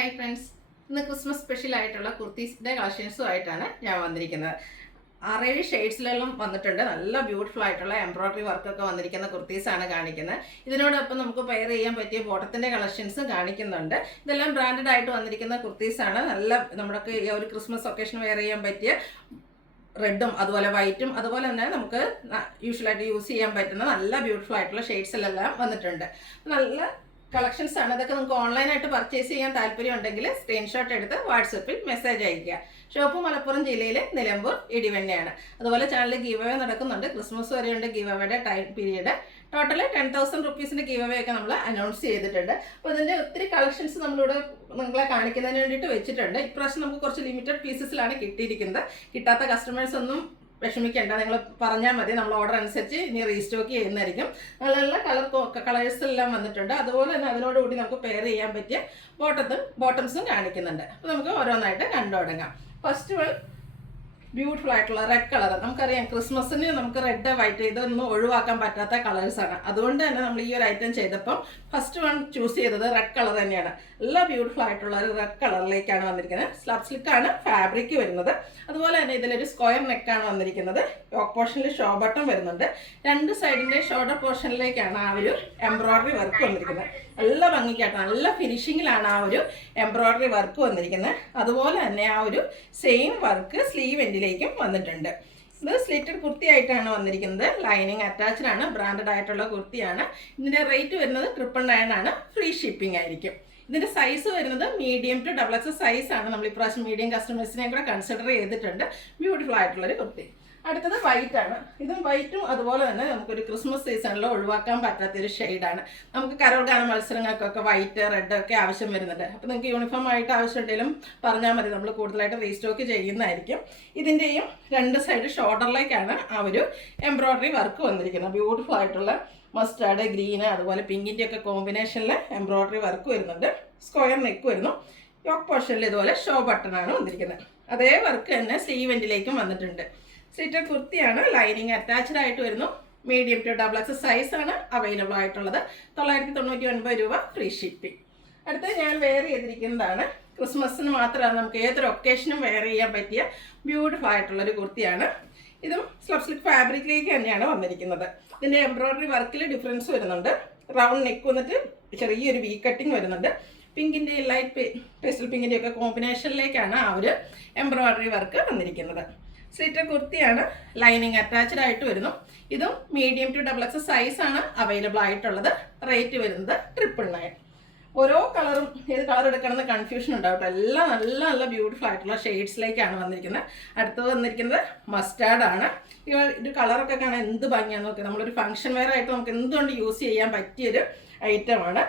Hi friends, ഇന്ന് Christmas special ആയിട്ടുള്ള കുർത്തീസിൻ്റെ കളക്ഷൻസുമായിട്ടാണ് ഞാൻ വന്നിരിക്കുന്നത്. 6-7 ഷെയ്ഡ്സിലെല്ലാം വന്നിട്ടുണ്ട്. നല്ല ബ്യൂട്ടിഫുൾ ആയിട്ടുള്ള എംബ്രോയ്ഡറി വർക്കൊക്കെ വന്നിരിക്കുന്ന കുർത്തീസാണ് കാണിക്കുന്നത്. ഇതിനോടൊപ്പം നമുക്ക് പെയർ ചെയ്യാൻ പറ്റിയ ബോട്ടത്തിൻ്റെ കളക്ഷൻസും കാണിക്കുന്നുണ്ട്. ഇതെല്ലാം ബ്രാൻഡഡ് ആയിട്ട് വന്നിരിക്കുന്ന കുർത്തീസാണ്. നല്ല നമുക്ക് ഈ ഒരു ക്രിസ്മസ് ഒക്കേഷന് വെയർ ചെയ്യാൻ പറ്റിയ റെഡും അതുപോലെ വൈറ്റും അതുപോലെ തന്നെ നമുക്ക് യൂഷ്വലായിട്ട് യൂസ് ചെയ്യാൻ പറ്റുന്ന നല്ല ബ്യൂട്ടിഫുൾ ആയിട്ടുള്ള ഷെയ്ഡ്സിലെല്ലാം വന്നിട്ടുണ്ട്. നല്ല കളക്ഷൻസ് ആണ്. അതൊക്കെ നിങ്ങൾക്ക് ഓൺലൈനായിട്ട് പർച്ചേസ് ചെയ്യാൻ താല്പര്യം ഉണ്ടെങ്കിൽ സ്ക്രീൻഷോട്ട് എടുത്ത് വാട്സപ്പിൽ മെസ്സേജ് അയയ്ക്കുക. ഷോപ്പ് മലപ്പുറം ജില്ലയിലെ നിലമ്പൂർ ഇടിവണ്ണയാണ്. അതുപോലെ ചാനലിൽ ഗീവ് അവേ നടക്കുന്നുണ്ട്. ക്രിസ്മസ് വരെയുണ്ട് ഗീവ് അവയുടെ ടൈം പീരീഡ്. ടോട്ടൽ 10,000 റുപ്പീസിൻ്റെ ഗീവ് അവേ ഒക്കെ നമ്മൾ അനൗൺസ് ചെയ്തിട്ടുണ്ട്. അപ്പോൾ ഇതിൻ്റെ ഒത്തിരി കളക്ഷൻസ് നമ്മളിവിടെ നിങ്ങളെ കാണിക്കുന്നതിന് വേണ്ടിയിട്ട് വെച്ചിട്ടുണ്ട്. ഇപ്രാവശ്യം നമുക്ക് കുറച്ച് ലിമിറ്റഡ് പീസസിലാണ് കിട്ടിയിരിക്കുന്നത്. കിട്ടാത്ത കസ്റ്റമേഴ്സ് ഒന്നും വിഷമിക്കേണ്ട, നിങ്ങൾ പറഞ്ഞാൽ മതി. നമ്മൾ ഓർഡർ അനുസരിച്ച് ഇനി റീസ്റ്റോക്ക് ചെയ്യുന്നതായിരിക്കും. നല്ല നല്ല കളേഴ്സ് എല്ലാം വന്നിട്ടുണ്ട്. അതുപോലെ തന്നെ അതിനോടുകൂടി നമുക്ക് പെയർ ചെയ്യാൻ പറ്റിയ ബോട്ടംസും കാണിക്കുന്നുണ്ട്. അപ്പോൾ നമുക്ക് ഓരോന്നായിട്ട് കണ്ടു തുടങ്ങാം. ഫസ്റ്റ് വൺ ബ്യൂട്ടിഫുൾ ആയിട്ടുള്ള റെഡ് കളർ. നമുക്കറിയാം ക്രിസ്മസിന് നമുക്ക് റെഡ് വൈറ്റ് ഇതൊന്നും ഒഴിവാക്കാൻ പറ്റാത്ത കളേഴ്സാണ്. അതുകൊണ്ട് തന്നെ നമ്മൾ ഈ ഒരു ഐറ്റം ചെയ്തപ്പം ഫസ്റ്റ് വൺ ചൂസ് ചെയ്തത് റെഡ് കളർ തന്നെയാണ്. നല്ല ബ്യൂട്ടിഫുൾ ആയിട്ടുള്ള ഒരു റെഡ് കളറിലേക്കാണ് വന്നിരിക്കുന്നത്. സ്ലബ് സ്ലിക്കാണ് ഫാബ്രിക് വരുന്നത്. അതുപോലെ തന്നെ ഇതിലൊരു സ്ക്വയർ നെക്കാണ് വന്നിരിക്കുന്നത്. യോക്ക് പോർഷനിൽ ഷോ ബട്ടൺ വരുന്നുണ്ട്. രണ്ട് സൈഡിൻ്റെ ഷോൾഡർ പോർഷനിലേക്കാണ് ആ ഒരു എംബ്രോയ്ഡറി വർക്ക് വന്നിരിക്കുന്നത്. നല്ല ഭംഗിക്കായിട്ട് നല്ല ഫിനിഷിങ്ങിലാണ് ആ ഒരു എംബ്രോയ്ഡറി വർക്ക് വന്നിരിക്കുന്നത്. അതുപോലെ തന്നെ ആ ഒരു സെയിം വർക്ക് സ്ലീവ് എൻഡിലേക്കും വന്നിട്ടുണ്ട്. ഇത് സ്ലിറ്റഡ് കുർത്തിയായിട്ടാണ് വന്നിരിക്കുന്നത്. ലൈനിങ് അറ്റാച്ച്ഡ് ആണ്. ബ്രാൻഡഡ് ആയിട്ടുള്ള കുർത്തിയാണ്. ഇതിൻ്റെ റേറ്റ് വരുന്നത് 999 ആണ്. ഫ്രീ ഷിപ്പിംഗ് ആയിരിക്കും. ഇതിൻ്റെ സൈസ് വരുന്നത് മീഡിയം ടു XXL സൈസാണ്. നമ്മൾ ഇപ്രാവശ്യം മീഡിയം കസ്റ്റമേഴ്സിനെ കൂടെ കൺസിഡർ ചെയ്തിട്ടുണ്ട്. ബ്യൂട്ടിഫുൾ ആയിട്ടുള്ളൊരു കുർത്തി. അടുത്തത് വൈറ്റ് ആണ്. ഇതും വൈറ്റും അതുപോലെ തന്നെ നമുക്കൊരു ക്രിസ്മസ് സീസണിൽ ഒഴിവാക്കാൻ പറ്റാത്തൊരു ഷെയ്ഡാണ്. നമുക്ക് കരോൾ ഗാന മത്സരങ്ങൾക്കൊക്കെ വൈറ്റ് റെഡ് ഒക്കെ ആവശ്യം വരുന്നുണ്ട്. അപ്പോൾ നിങ്ങൾക്ക് യൂണിഫോം ആയിട്ട് ആവശ്യമുണ്ടെങ്കിലും പറഞ്ഞാൽ മതി, നമ്മൾ കൂടുതലായിട്ട് റീസ്റ്റോക്ക് ചെയ്യുന്നതായിരിക്കും. ഇതിൻ്റെയും രണ്ട് സൈഡ് ഷോൾഡറിലേക്കാണ് ആ ഒരു എംബ്രോയ്ഡറി വർക്ക് വന്നിരിക്കുന്നത്. ബ്യൂട്ടിഫുൾ ആയിട്ടുള്ള മസ്റ്റാർഡ് ഗ്രീന് അതുപോലെ പിങ്കിൻ്റെ ഒക്കെ കോമ്പിനേഷനിൽ എംബ്രോയ്ഡറി വർക്ക് വരുന്നുണ്ട്. സ്ക്വയർ നെക്ക് വരുന്നു. യോക്ക് പോർഷനിൽ ഇതുപോലെ ഷോ ബട്ടണാണ് വന്നിരിക്കുന്നത്. അതേ വർക്ക് തന്നെ സ്ലീവ് എൻഡിലേക്കും വന്നിട്ടുണ്ട്. സ്ലിറ്റഡ് കുർത്തിയാണ്. ലൈനിങ് അറ്റാച്ച്ഡ് ആയിട്ട് വരുന്നു. മീഡിയം ടു XXL സൈസാണ് അവൈലബിൾ ആയിട്ടുള്ളത്. 999 രൂപ ഫ്രീ ഷിപ്പിംഗ്. അടുത്ത് ഞാൻ വെയർ ചെയ്തിരിക്കുന്നതാണ്. ക്രിസ്മസിന് മാത്രമാണ് നമുക്ക് ഏതൊരു ഒക്കേഷനും വെയർ ചെയ്യാൻ പറ്റിയ ബ്യൂട്ടിഫുൾ ആയിട്ടുള്ളൊരു കുർത്തിയാണ്. ഇതും സ്ലബ് സ്ലിക്ക് ഫാബ്രിക്കിലേക്ക് തന്നെയാണ് വന്നിരിക്കുന്നത്. ഇതിൻ്റെ എംബ്രോയ്ഡറി വർക്കിൽ ഡിഫറൻസ് വരുന്നുണ്ട്. റൗണ്ട് നെക്ക് വന്നിട്ട് ചെറിയൊരു വി കട്ടിങ് വരുന്നുണ്ട്. പിങ്കിൻ്റെ ലൈറ്റ് പേസ്റ്റൽ പിങ്കിൻ്റെ ഒക്കെ കോമ്പിനേഷനിലേക്കാണ് ആ ഒരു എംബ്രോയ്ഡറി വർക്ക് വന്നിരിക്കുന്നത്. സ്ലിറ്റഡ് കുർത്തിയാണ്. ലൈനിങ് അറ്റാച്ച്ഡ് ആയിട്ട് വരുന്നു. ഇതും മീഡിയം ടു XXL സൈസാണ് അവൈലബിൾ ആയിട്ടുള്ളത്. റേറ്റ് വരുന്നത് 999. ഓരോ കളറും ഏത് കളർ എടുക്കണമെന്ന് കൺഫ്യൂഷൻ ഉണ്ടാവും. എല്ലാം നല്ല നല്ല ബ്യൂട്ടിഫുൾ ആയിട്ടുള്ള ഷെയ്ഡ്സിലേക്കാണ് വന്നിരിക്കുന്നത്. അടുത്തത് വന്നിരിക്കുന്നത് മസ്റ്റാർഡ് ആണ്. ഈ ഒരു കളറൊക്കെ കാണാൻ എന്ത് ഭംഗിയാണെന്ന് നോക്കുക. നമ്മളൊരു ഫംഗ്ഷൻ വെയർ ആയിട്ട് നമുക്ക് എന്തുകൊണ്ട് യൂസ് ചെയ്യാൻ പറ്റിയൊരു ഐറ്റമാണ്.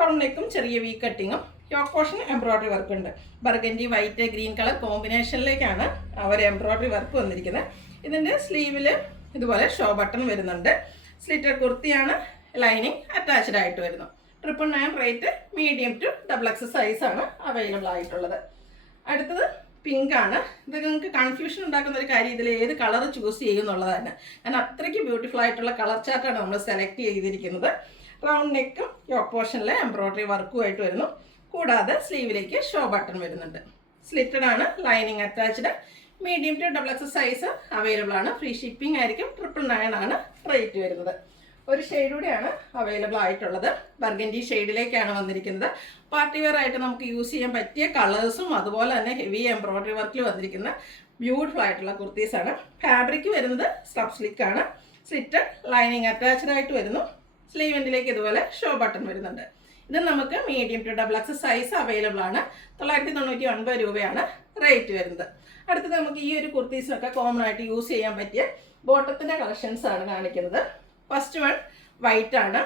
റൗണ്ട് നെക്കും ചെറിയ വി കട്ടിങ്ങും യോക്ക് പോർഷൻ എംബ്രോയ്ഡറി വർക്ക് ഉണ്ട്. ബർഗൻഡി വൈറ്റ് ഗ്രീൻ കളർ കോമ്പിനേഷനിലേക്കാണ് അവർ എംബ്രോയ്ഡറി വർക്ക് വന്നിരിക്കുന്നത്. ഇതിൻ്റെ സ്ലീവിൽ ഇതുപോലെ ഷോ ബട്ടൺ വരുന്നുണ്ട്. സ്ലിറ്റഡ് കുർത്തിയാണ്. ലൈനിങ് അറ്റാച്ച്ഡ് ആയിട്ട് വരുന്നു. 999 റേറ്റ്. മീഡിയം ടു XXL സൈസാണ് അവൈലബിൾ ആയിട്ടുള്ളത്. അടുത്തത് പിങ്ക് ആണ്. ഇത് നിങ്ങൾക്ക് കൺഫ്യൂഷൻ ഉണ്ടാക്കുന്ന ഒരു കാര്യം ഇതിൽ ഏത് കളർ ചൂസ് ചെയ്യും എന്നുള്ളതാണ്. കാരണം അത്രയ്ക്ക് ബ്യൂട്ടിഫുൾ ആയിട്ടുള്ള കളർ ചാർട്ടാണ് നമ്മൾ സെലക്ട് ചെയ്തിരിക്കുന്നത്. റൗണ്ട് നെക്കും യോക്ക് പോർഷനിലെ എംബ്രോയ്ഡറി വർക്കുമായിട്ട് വരുന്നു. കൂടാതെ സ്ലീവിലേക്ക് ഷോ ബട്ടൺ വരുന്നുണ്ട്. സ്ലിറ്റഡ് ആണ്. Lining attached. Medium to XXL size available ആണ്. ഫ്രീ ഷിപ്പിംഗ് ആയിരിക്കും. 999 ആണ് റേറ്റ് വരുന്നത്. ഒരു ഷെയ്ഡ് കൂടെയാണ് അവൈലബിൾ ആയിട്ടുള്ളത്. ബർഗൻഡി ഷെയ്ഡിലേക്കാണ് വന്നിരിക്കുന്നത്. പാർട്ടി വെയർ ആയിട്ട് നമുക്ക് യൂസ് ചെയ്യാൻ പറ്റിയ കളേഴ്സും അതുപോലെ തന്നെ ഹെവി എംബ്രോയ്ഡറി വർക്കിൽ വന്നിരിക്കുന്ന ബ്യൂട്ടിഫുൾ ആയിട്ടുള്ള കുർത്തീസാണ്. ഫാബ്രിക് വരുന്നത് സ്ലബ് സ്ലിക്കാണ്. സ്ലിറ്റഡ് ലൈനിങ് അറ്റാച്ച്ഡ് ആയിട്ട് വരുന്നു. സ്ലീവ് എൻഡിലേക്ക് ഇതുപോലെ ഷോ ബട്ടൺ വരുന്നുണ്ട്. ഇത് നമുക്ക് medium to XXL size available ആണ്. 999 രൂപയാണ് റേറ്റ് വരുന്നത്. അടുത്തത് നമുക്ക് ഈ ഒരു കുർത്തീസിനൊക്കെ കോമൺ ആയിട്ട് യൂസ് ചെയ്യാൻ പറ്റിയ ബോട്ടത്തിൻ്റെ കളക്ഷൻസ് ആണ് കാണിക്കുന്നത്. ഫസ്റ്റ് വൺ വൈറ്റ് ആണ്.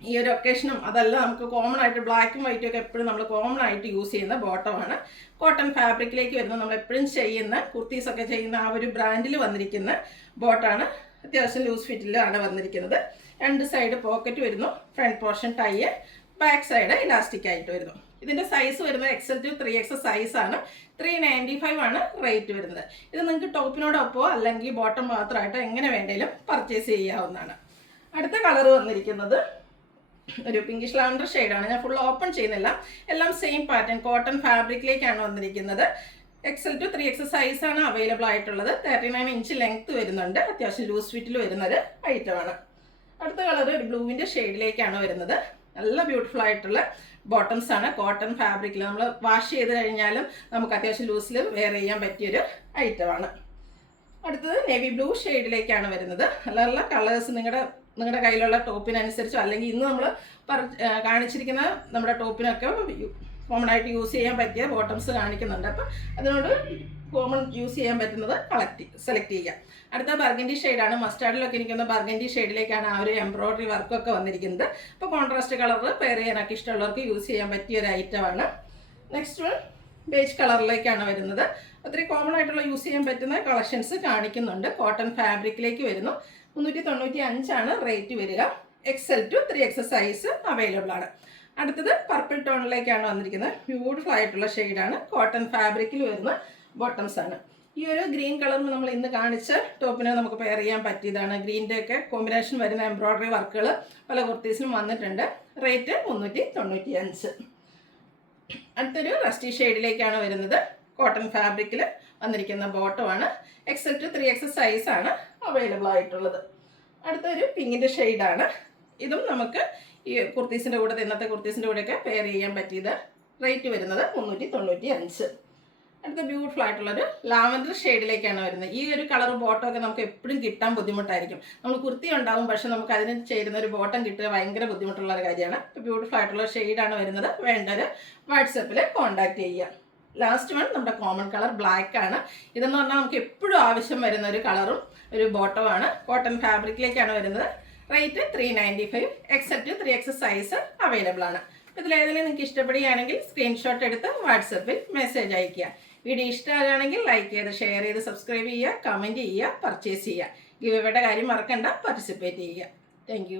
ഈ ഒരു ഒക്കേഷനും അതല്ല നമുക്ക് കോമൺ ആയിട്ട് ബ്ലാക്കും വൈറ്റും ഒക്കെ എപ്പോഴും നമ്മൾ കോമൺ ആയിട്ട് യൂസ് ചെയ്യുന്ന ബോട്ടമാണ്. കോട്ടൺ ഫാബ്രിക്കിലേക്ക് വരുന്ന നമ്മൾ എപ്പോഴും ചെയ്യുന്ന കുർത്തീസൊക്കെ ചെയ്യുന്ന ആ ഒരു ബ്രാൻഡിൽ വന്നിരിക്കുന്ന ബോട്ടാണ്. അത്യാവശ്യം ലൂസ് ഫിറ്റിലാണ് വന്നിരിക്കുന്നത്. രണ്ട് സൈഡ് പോക്കറ്റ് വരുന്നു. Front portion tie, back side elastic ആയിട്ട് വരുന്നു. ഇതിൻ്റെ സൈസ് വരുന്നത് XL to 3XL സൈസാണ്. 395 ആണ് റേറ്റ് വരുന്നത്. ഇത് നിങ്ങൾക്ക് ടോപ്പിനോടൊപ്പമോ അല്ലെങ്കിൽ ബോട്ടം മാത്രമായിട്ടോ എങ്ങനെ വേണ്ടേലും പർച്ചേസ് ചെയ്യാവുന്നതാണ്. അടുത്ത കളർ വന്നിരിക്കുന്നത് ഒരു പിങ്കിഷ് ലാവൻഡർ ഷെയ്ഡാണ്. ഞാൻ ഫുൾ ഓപ്പൺ ചെയ്യുന്നില്ല. എല്ലാം സെയിം പാറ്റേൺ കോട്ടൺ ഫാബ്രിക്കിലേക്കാണ് വന്നിരിക്കുന്നത്. XL to 3X സൈസാണ് അവൈലബിൾ ആയിട്ടുള്ളത്. 39 ഇഞ്ച് ലെങ്ത് വരുന്നുണ്ട്. അത്യാവശ്യം ലൂസ് ഫിറ്റിൽ വരുന്നൊരു ഐറ്റമാണ്. അടുത്ത കളർ ഒരു ബ്ലൂവിൻ്റെ ഷെയ്ഡിലേക്കാണ് വരുന്നത്. നല്ല ബ്യൂട്ടിഫുൾ ആയിട്ടുള്ള ബോട്ടംസ് ആണ്. കോട്ടൺ ഫാബ്രിക്കിൽ നമ്മൾ വാഷ് ചെയ്ത് കഴിഞ്ഞാലും നമുക്ക് അത്യാവശ്യം ലൂസിൽ വെയർ ചെയ്യാൻ പറ്റിയൊരു ഐറ്റമാണ്. അടുത്തത് നേവി ബ്ലൂ ഷെയ്ഡിലേക്കാണ് വരുന്നത്. നല്ല നല്ല കളേഴ്സ് നിങ്ങളുടെ കയ്യിലുള്ള ടോപ്പിനനുസരിച്ചോ അല്ലെങ്കിൽ ഇന്ന് നമ്മൾ കാണിച്ചിരിക്കുന്ന നമ്മുടെ ടോപ്പിനൊക്കെ കോമൺ ആയിട്ട് യൂസ് ചെയ്യാൻ പറ്റിയ ബോട്ടംസ് കാണിക്കുന്നുണ്ട്. അപ്പം അതിനോട് കോമൺ യൂസ് ചെയ്യാൻ പറ്റുന്നത് സെലക്ട് ചെയ്യുക. അടുത്ത ബർഗൻഡി ഷെയ്ഡാണ്. മസ്റ്റാർഡിലൊക്കെ ഇരിക്കുന്ന ബർഗൻഡി ഷെയ്ഡിലേക്കാണ് ആ ഒരു എംബ്രോയ്ഡറി വർക്കൊക്കെ വന്നിരിക്കുന്നത്. അപ്പോൾ കോൺട്രാസ്റ്റ് കളർ പെയർ ചെയ്യാനൊക്കെ ഇഷ്ടമുള്ളവർക്ക് യൂസ് ചെയ്യാൻ പറ്റിയ ഒരു ഐറ്റമാണ്. നെക്സ്റ്റ് വൺ ബേജ് കളറിലേക്കാണ് വരുന്നത്. ഒത്തിരി കോമൺ ആയിട്ടുള്ള യൂസ് ചെയ്യാൻ പറ്റുന്ന കളക്ഷൻസ് കാണിക്കുന്നുണ്ട്. കോട്ടൺ ഫാബ്രിക്കിലേക്ക് വരുന്നു. 395 റേറ്റ് വരിക. XL to 3X size available ആണ്. അടുത്തത് പർപ്പിൾ ടോണിലേക്കാണ് വന്നിരിക്കുന്നത്. ബ്യൂട്ടിഫുൾ ആയിട്ടുള്ള ഷെയ്ഡാണ്. കോട്ടൺ ഫാബ്രിക്കിൽ വരുന്ന ബോട്ടംസ് ആണ്. ഈ ഒരു ഗ്രീൻ കളർ നമ്മൾ ഇന്ന് കാണിച്ച ടോപ്പിനെ നമുക്ക് പെയർ ചെയ്യാൻ പറ്റിയതാണ്. ഗ്രീൻ്റെ ഒക്കെ കോമ്പിനേഷൻ വരുന്ന എംബ്രോയ്ഡറി വർക്കുകൾ പല കുർത്തീസിലും വന്നിട്ടുണ്ട്. റേറ്റ് 395. അടുത്തൊരു റസ്റ്റി ഷെയ്ഡിലേക്കാണ് വരുന്നത്. കോട്ടൺ ഫാബ്രിക്കിൽ വന്നിരിക്കുന്ന ബോട്ടമാണ്. XL to 3X സൈസാണ് അവൈലബിൾ ആയിട്ടുള്ളത്. അടുത്തൊരു പിങ്കിൻ്റെ ഷെയ്ഡാണ്. ഇതും നമുക്ക് ഈ കുർത്തീസിൻ്റെ കൂടെ ഇന്നത്തെ കുർത്തീസിൻ്റെ കൂടെയൊക്കെ പെയർ ചെയ്യാൻ പറ്റിയത്. റേറ്റ് വരുന്നത് 395. അടുത്ത ബ്യൂട്ടിഫുൾ ആയിട്ടുള്ളൊരു ലാവൻഡർ ഷെയ്ഡിലേക്കാണ് വരുന്നത്. ഈ ഒരു കളർ ബോട്ടമൊക്കെ നമുക്ക് എപ്പോഴും കിട്ടാൻ ബുദ്ധിമുട്ടായിരിക്കും. നമ്മൾ കുർത്തി ഉണ്ടാവും, പക്ഷെ നമുക്ക് അതിന് ചേരുന്ന ഒരു ബോട്ടം കിട്ടുക ഭയങ്കര ബുദ്ധിമുട്ടുള്ള ഒരു കാര്യമാണ്. ഇപ്പോൾ ബ്യൂട്ടിഫുൾ ആയിട്ടുള്ള ഷെയ്ഡാണ് വരുന്നത്. വേണ്ടൊരു വാട്സപ്പിൽ കോൺടാക്ട് ചെയ്യുക. ലാസ്റ്റ് വൺ നമ്മുടെ കോമൺ കളർ ബ്ലാക്ക് ആണ്. ഇതെന്ന് പറഞ്ഞാൽ നമുക്ക് എപ്പോഴും ആവശ്യം വരുന്ന ഒരു കളറും ഒരു ബോട്ടമാണ്. കോട്ടൺ ഫാബ്രിക്കിലേക്കാണ് വരുന്നത്. Rate 395. XL to 3X size available ആണ്. ഇതിലേതെങ്കിലും നിങ്ങൾക്ക് ഇഷ്ടപ്പെടുകയാണെങ്കിൽ സ്ക്രീൻഷോട്ട് എടുത്ത് വാട്സപ്പിൽ മെസ്സേജ് അയയ്ക്കുക. വീഡിയോ ഇഷ്ടമാകുകയാണെങ്കിൽ ലൈക്ക് ചെയ്ത് ഷെയർ ചെയ്ത് സബ്സ്ക്രൈബ് ചെയ്യുക, കമൻറ്റ് ചെയ്യുക, പർച്ചേസ് ചെയ്യുക. ഗിവ് അവേയുടെ കാര്യം മറക്കണ്ട, പാർട്ടിസിപ്പേറ്റ് ചെയ്യുക. താങ്ക്